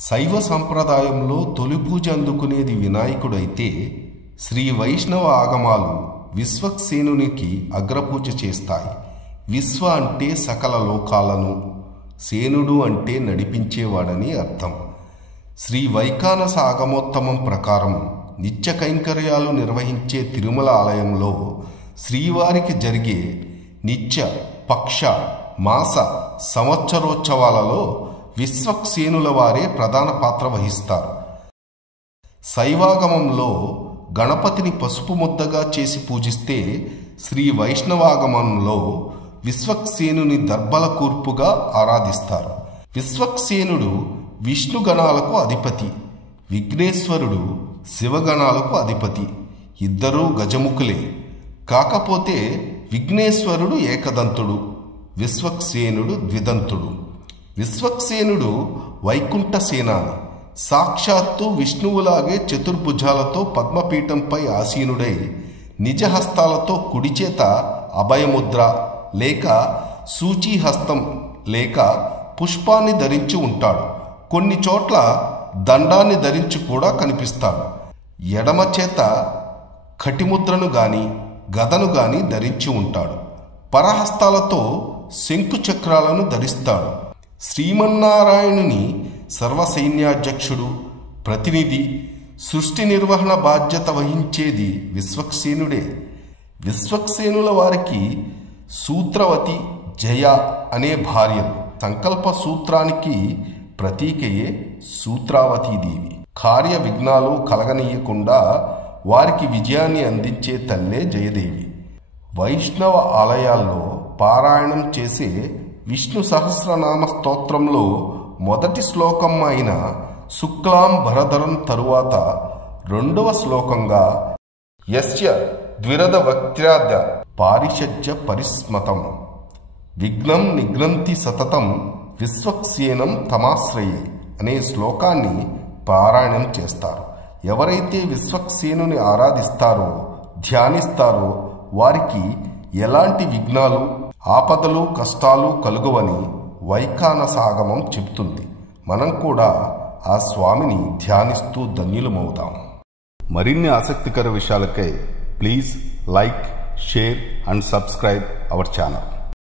శైవ సంప్రదాయంలో తొలి పూజ అందుకునేది వినాయకుడైతే శ్రీ వైష్ణవ ఆగమాలు విశ్వక్సేనునికి అగ్రపూజ చేస్తాయి. విశ్వ అంటే సకల లోకాలను, సేనుడు అంటే నడిపించేవాడని అర్థం. శ్రీ వైఖానస ఆగమోత్తమం ప్రకారం నిత్య కైంకర్యాలు నిర్వహించే తిరుమల ఆలయంలో శ్రీవారికి జరిగే నిత్య, పక్ష, మాస, సంవత్సరోత్సవాలలో విశ్వక్సేనుల వారే ప్రధాన పాత్ర వహిస్తారు. శైవాగమంలో గణపతిని పసుపు ముద్దగా చేసి పూజిస్తే, శ్రీ వైష్ణవాగమంలో విశ్వక్సేనుని దర్భల కూర్పుగా ఆరాధిస్తారు. విశ్వక్సేనుడు విష్ణుగణాలకు అధిపతి, విఘ్నేశ్వరుడు శివగణాలకు అధిపతి. ఇద్దరూ గజముఖులే. కాకపోతే విఘ్నేశ్వరుడు ఏకదంతుడు, విశ్వక్సేనుడు ద్విదంతుడు. విశ్వక్సేనుడు వైకుంఠ సేనాని. సాక్షాత్తు విష్ణువులాగే చతుర్భుజాలతో పద్మపీఠంపై ఆసీనుడై నిజహస్తాలతో కుడిచేత అభయముద్ర లేక సూచీహస్తం లేక పుష్పాన్ని ధరించి ఉంటాడు. కొన్ని చోట్ల దండాన్ని ధరించి కూడా కనిపిస్తాడు. ఎడమ చేత కటిముద్రను గాని గదను గాని ధరించి ఉంటాడు. పరహస్తాలతో శంకు చక్రాలను ధరిస్తాడు. శ్రీమన్నారాయణుని సర్వసైన్యాధ్యక్షుడు, ప్రతినిధి, సృష్టి నిర్వహణ బాధ్యత వహించేది విశ్వక్సేనుడే. విశ్వక్సేనుల వారికి సూత్రవతి, జయ అనే భార్యలు. సంకల్ప సూత్రానికి ప్రతీకయే సూత్రావతీదేవి. కార్య విఘ్నాలు కలగనీయకుండా వారికి విజయాన్ని అందించే తల్లే జయదేవి. వైష్ణవ ఆలయాల్లో పారాయణం చేసే విష్ణు సహస్రనామ స్తోత్రంలో మొదటి శ్లోకం అయిన శుక్లాం భరధరం తరువాత రెండవ శ్లోకంగా యస్య ద్విరద వక్త్రాద్య పారిషజ్య పరిస్మతం విఘ్నం నిఘ్నంతి సతతం విశ్వక్సేనం తమాశ్రయే అనే శ్లోకాన్ని పారాయణం చేస్తారు. ఎవరైతే విశ్వక్సేనుని ఆరాధిస్తారో, ధ్యానిస్తారో వారికి ఎలాంటి విఘ్నాలు, ఆపదలు, కష్టాలు కలుగవని వైఖానస ఆగమం చెబుతుంది. మనం కూడా ఆ స్వామిని ధ్యానిస్తూ ధన్యులమవుదాం. మరిన్ని ఆసక్తికర విషయాలకై please like, share and subscribe our channel.